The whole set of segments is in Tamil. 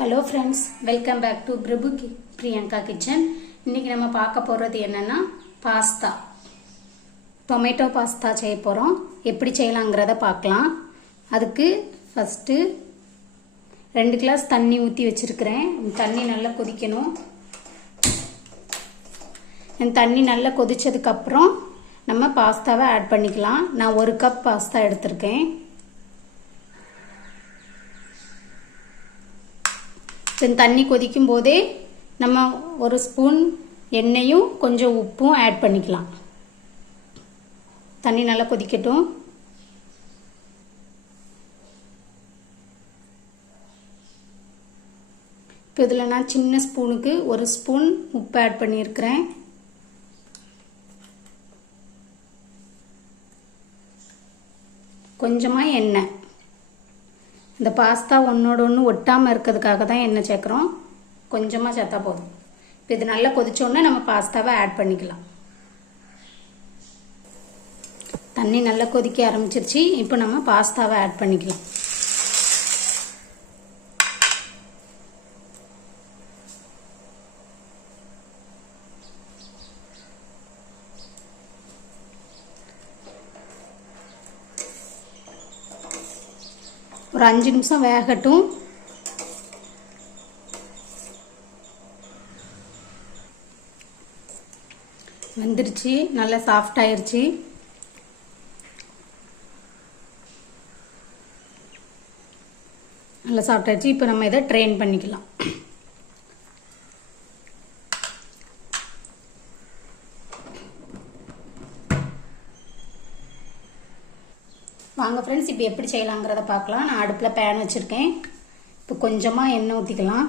Hello friends, welcome back to Prabhu Priyanka kitchen. இன்றைக்கி நம்ம பார்க்க போகிறது என்னென்னா பாஸ்தா, டொமேட்டோ பாஸ்தா செய்ய போகிறோம். எப்படி செய்யலாங்கிறத பார்க்கலாம். அதுக்கு ஃபஸ்ட்டு 2 கிளாஸ் தண்ணி ஊற்றி வச்சுருக்கிறேன். தண்ணி நல்லா கொதிக்கணும். தண்ணி நல்லா கொதித்ததுக்கப்புறம் நம்ம பாஸ்தாவை ஆட் பண்ணிக்கலாம். நான் 1 கப் பாஸ்தா எடுத்திருக்கேன். தண்ணி கொதிக்கும் போதே நம்ம 1 ஸ்பூன் எண்ணெயும் கொஞ்சம் உப்பும் ஆட் பண்ணிக்கலாம். தண்ணி நல்லா கொதிக்கட்டும். இப்போ இதில் நான் சின்ன ஸ்பூனுக்கு 1 ஸ்பூன் உப்பு ஆட் பண்ணியிருக்கிறேன். கொஞ்சமாக எண்ணெய். இந்த பாஸ்தா ஒன்றோட ஒன்று ஒட்டாமல் இருக்கிறதுக்காக தான் எண்ணெய் சேர்க்குறோம். கொஞ்சமாக சேர்த்தா போதும். இப்போ இது நல்லா கொதிச்சோடனே நம்ம பாஸ்தாவை ஆட் பண்ணிக்கலாம். தண்ணி நல்லா கொதிக்க ஆரம்பிச்சிருச்சு. இப்போ நம்ம பாஸ்தாவை ஆட் பண்ணிக்கலாம். ஒரு 5 நிமிஷம் வேகட்டும். வெந்துருச்சு, நல்லா சாஃப்ட் ஆயிருச்சு. நல்லா சாஃப்ட் ஆயிடுச்சு. இப்போ நம்ம இதை ட்ரெயின் பண்ணிக்கலாம். வாங்க ஃப்ரெண்ட்ஸ், இப்போ எப்படி செய்யலாங்கிறத பார்க்கலாம். நான் அடுப்பில் பேன் வச்சுருக்கேன். இப்போ கொஞ்சமாக எண்ணெய் ஊற்றிக்கலாம்.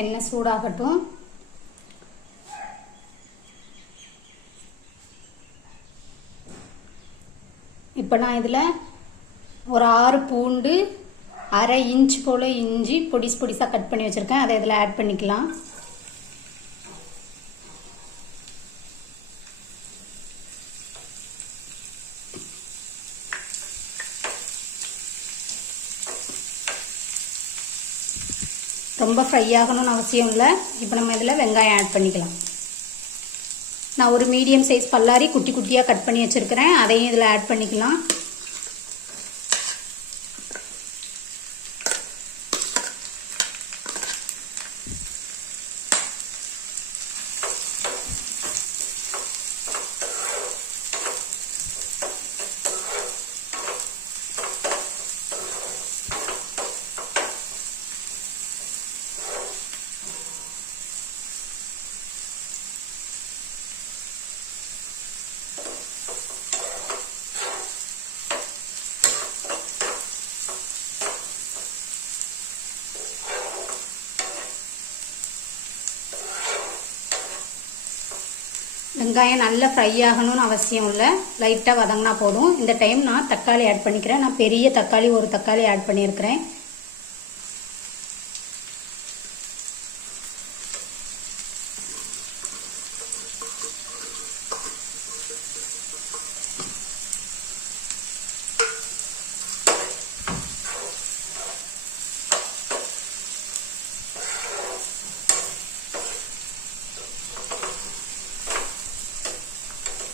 எண்ணெய் சூடாகட்டும். இப்போ நான் இதில் ஒரு 6 பூண்டு, 1/2 இன்ச் போல் இஞ்சி பொடிசாக கட் பண்ணி வச்சுருக்கேன். அதை இதில் ஆட் பண்ணிக்கலாம். ரொம்ப ஃப்ரை ஆகணும்னு அவசியம் இல்லை. இப்போ நம்ம இதில் வெங்காயம் ஆட் பண்ணிக்கலாம். நான் ஒரு மீடியம் சைஸ் பல்லாரி குட்டி குட்டியாக கட் பண்ணி வச்சுருக்கிறேன். அதையும் இதில் ஆட் பண்ணிக்கலாம். வெங்காயம் நல்லா ஃப்ரை ஆகணும்னு அவசியம் இல்லை. லைட்டாக வதங்கினா போதும். இந்த டைம் நான் தக்காளி ஆட் பண்ணிக்கிறேன். நான் பெரிய தக்காளி 1 தக்காளி ஆட் பண்ணியிருக்கிறேன்.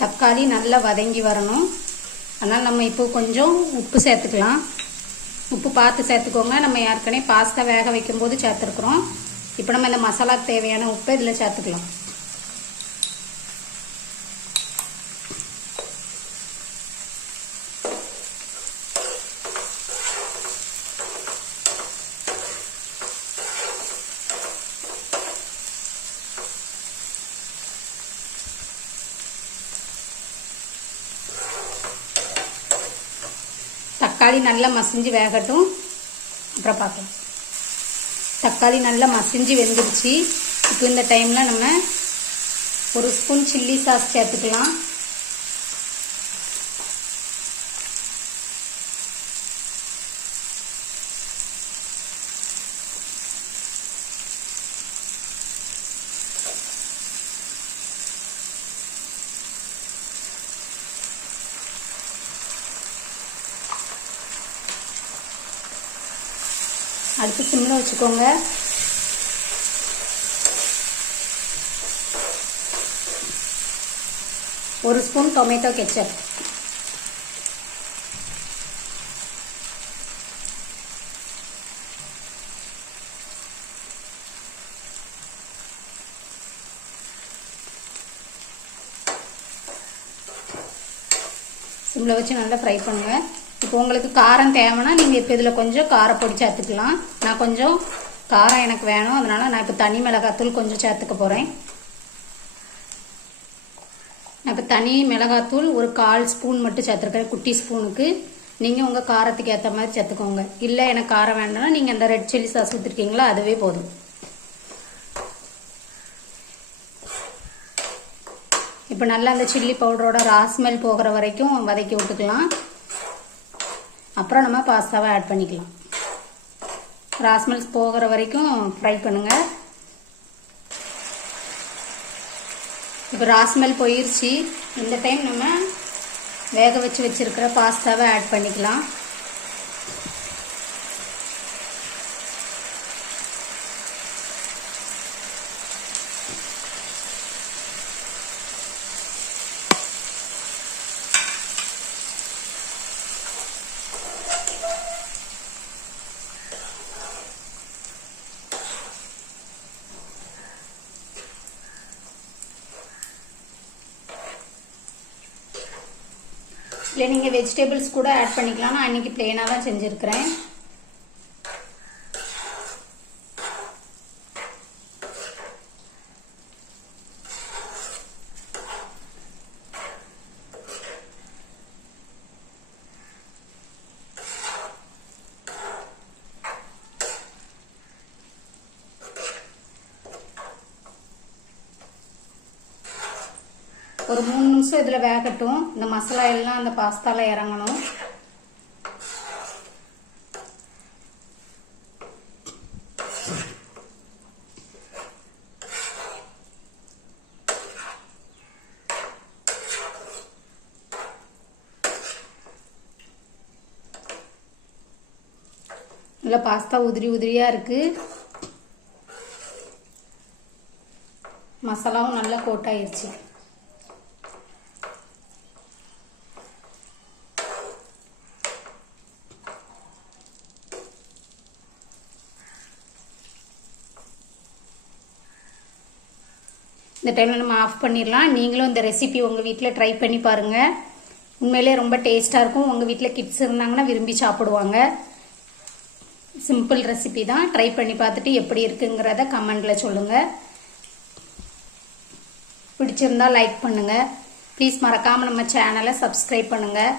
தக்காளி நல்லா வதங்கி வரணும். அதனால் நம்ம இப்போ கொஞ்சம் உப்பு சேர்த்துக்கலாம். உப்பு பார்த்து சேர்த்துக்கோங்க. நம்ம ஏற்கனவே பாஸ்தா வேக வைக்கும்போது சேர்த்துருக்குறோம். இப்போ நம்ம இந்த மசாலாக்கு தேவையான உப்பை இதில் சேர்த்துக்கலாம். தக்காளி நல்லா மசிஞ்சு வேகட்டும். அப்புறம் பார்க்கலாம். தக்காளி நல்லா மசிஞ்சு வெந்துருச்சு. இப்போ இந்த டைமில் நம்ம 1 ஸ்பூன் சில்லி சாஸ் சேர்த்துக்கலாம். அடுத்து சிம்மில் வச்சுக்கோங்க. ஒரு ஸ்பூன் டொமேட்டோ கெச்சப், சிம்மில் வச்சு நல்லா ஃப்ரை பண்ணுங்கள். இப்போ உங்களுக்கு காரம் தேவைன்னா நீங்கள் இப்போ இதில் கொஞ்சம் காரப்பொடி சேர்த்துக்கலாம். நான் கொஞ்சம் காரம் எனக்கு வேணும், அதனால் நான் இப்போ தனி மிளகாத்தூள் கொஞ்சம் சேர்த்துக்க போகிறேன். நான் இப்போ தனி மிளகாத்தூள் ஒரு 1/4 ஸ்பூன் மட்டும் சேர்த்துருக்கேன், குட்டி ஸ்பூனுக்கு. நீங்கள் உங்கள் காரத்துக்கு ஏற்ற மாதிரி சேர்த்துக்கோங்க. இல்லை எனக்கு காரம் வேணும்னா நீங்கள் அந்த ரெட் சில்லி சாஸ் ஊற்றிருக்கீங்களா, அதுவே போதும். இப்போ நல்லா அந்த சில்லி பவுடரோட ராஸ்மெல் போகிற வரைக்கும் வதக்கி விட்டுக்கலாம். அப்புறம் நம்ம பாஸ்தாவை ஆட் பண்ணிக்கலாம். ராஸ்மெல்ஸ் போகிற வரைக்கும் ஃப்ரை பண்ணுங்கள். இப்போ ராஸ்மெல் போயிடுச்சு. இந்த டைம் நம்ம வேக வச்சு வச்சுருக்கிற பாஸ்தாவை ஆட் பண்ணிக்கலாம். இல்லை நீங்கள் வெஜிடபிள்ஸ் கூட ஆட் பண்ணிக்கலாம். நான் அன்றைக்கி பிளெயினாக தான் செஞ்சுருக்கிறேன். ஒரு 3 நிமிஷம் இதில் வேகட்டும். இந்த மசாலா எல்லாம் அந்த பாஸ்தால இறங்கணும். இதில் பாஸ்தா உதிரி உதிரியாக இருக்குது. மசாலாவும் நல்லா கோட் ஆயிடுச்சு. இந்த டைமில் நம்ம ஆஃப் பண்ணிடலாம். நீங்களும் இந்த ரெசிபி உங்கள் வீட்டில் ட்ரை பண்ணி பாருங்கள். உண்மையிலே ரொம்ப டேஸ்ட்டாக இருக்கும். உங்கள் வீட்டில் கிட்ஸ் இருந்தாங்கன்னா விரும்பி சாப்பிடுவாங்க. சிம்பிள் ரெசிபி தான். ட்ரை பண்ணி பார்த்துட்டு எப்படி இருக்குங்கிறத கமெண்டில் சொல்லுங்கள். பிடிச்சிருந்தா லைக் பண்ணுங்கள். ப்ளீஸ் மறக்காமல் நம்ம சேனலை சப்ஸ்கிரைப் பண்ணுங்கள்.